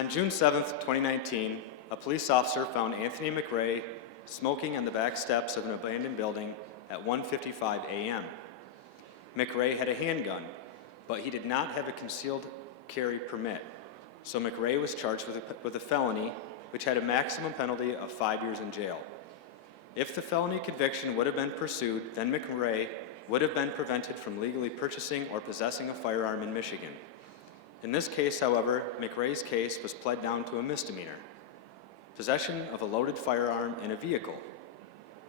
On June 7, 2019, a police officer found Anthony McRae smoking on the back steps of an abandoned building at 1:55 a.m. McRae had a handgun, but he did not have a concealed carry permit, so McRae was charged with a felony, which had a maximum penalty of 5 years in jail. If the felony conviction would have been pursued, then McRae would have been prevented from legally purchasing or possessing a firearm in Michigan. In this case, however, McRae's case was pled down to a misdemeanor: possession of a loaded firearm in a vehicle,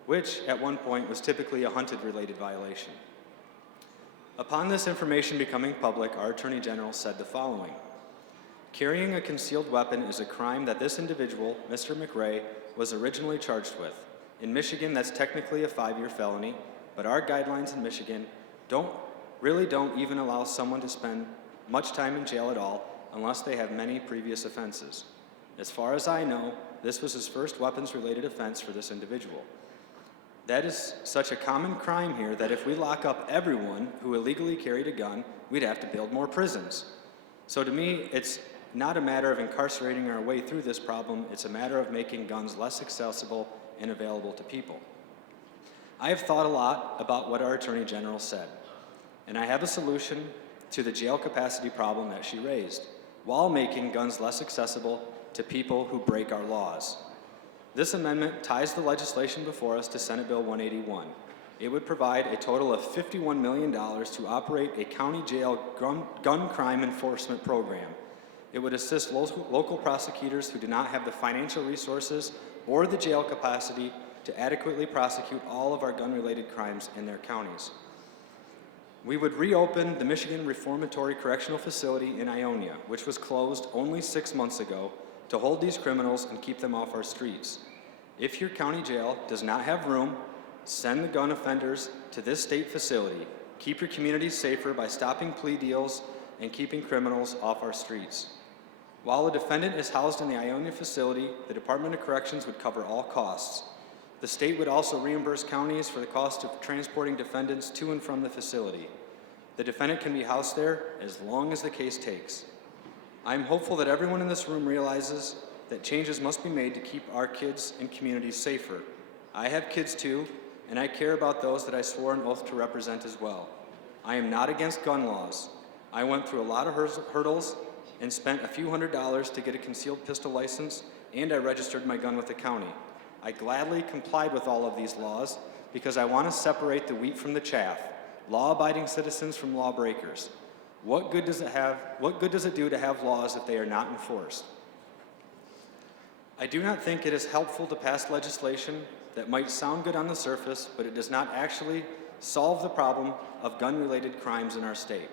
which at one point was typically a hunted-related violation. Upon this information becoming public, our Attorney General said the following: "Carrying a concealed weapon is a crime that this individual, Mr. McRae, was originally charged with. In Michigan, that's technically a 5-year felony, but our guidelines in Michigan don't even allow someone to spend much time in jail at all unless they have many previous offenses. As far as I know, this was his first weapons-related offense for this individual. That is such a common crime here that if we lock up everyone who illegally carried a gun, we'd have to build more prisons. So to me, it's not a matter of incarcerating our way through this problem, it's a matter of making guns less accessible and available to people." I have thought a lot about what our Attorney General said, and I have a solution to the jail capacity problem that she raised, while making guns less accessible to people who break our laws. This amendment ties the legislation before us to Senate Bill 181. It would provide a total of $51 million to operate a county jail gun crime enforcement program. It would assist local prosecutors who do not have the financial resources or the jail capacity to adequately prosecute all of our gun-related crimes in their counties. We would reopen the Michigan Reformatory Correctional Facility in Ionia, which was closed only 6 months ago, to hold these criminals and keep them off our streets. If your county jail does not have room, send the gun offenders to this state facility. Keep your communities safer by stopping plea deals and keeping criminals off our streets. While a defendant is housed in the Ionia facility, the Department of Corrections would cover all costs. The state would also reimburse counties for the cost of transporting defendants to and from the facility. The defendant can be housed there as long as the case takes. I am hopeful that everyone in this room realizes that changes must be made to keep our kids and communities safer. I have kids too, and I care about those that I swore an oath to represent as well. I am not against gun laws. I went through a lot of hurdles and spent a few $100s to get a concealed pistol license, and I registered my gun with the county. I gladly complied with all of these laws because I want to separate the wheat from the chaff, law-abiding citizens from lawbreakers. What good does it do to have laws if they are not enforced? I do not think it is helpful to pass legislation that might sound good on the surface, but it does not actually solve the problem of gun-related crimes in our state.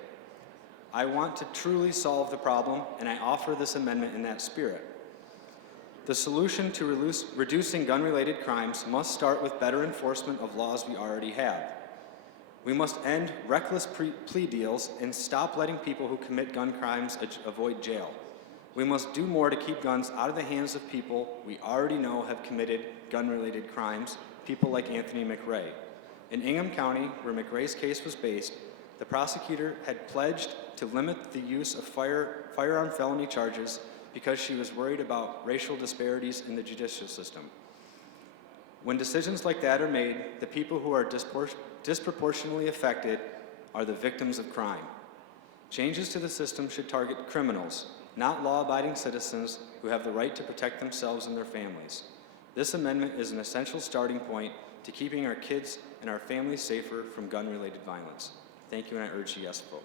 I want to truly solve the problem, and I offer this amendment in that spirit. The solution to reducing gun-related crimes must start with better enforcement of laws we already have. We must end reckless plea deals and stop letting people who commit gun crimes avoid jail. We must do more to keep guns out of the hands of people we already know have committed gun-related crimes, people like Anthony McRae. In Ingham County, where McRae's case was based, the prosecutor had pledged to limit the use of firearm felony charges because she was worried about racial disparities in the judicial system. When decisions like that are made, the people who are disproportionately affected are the victims of crime. Changes to the system should target criminals, not law-abiding citizens who have the right to protect themselves and their families. This amendment is an essential starting point to keeping our kids and our families safer from gun-related violence. Thank you, and I urge a yes vote.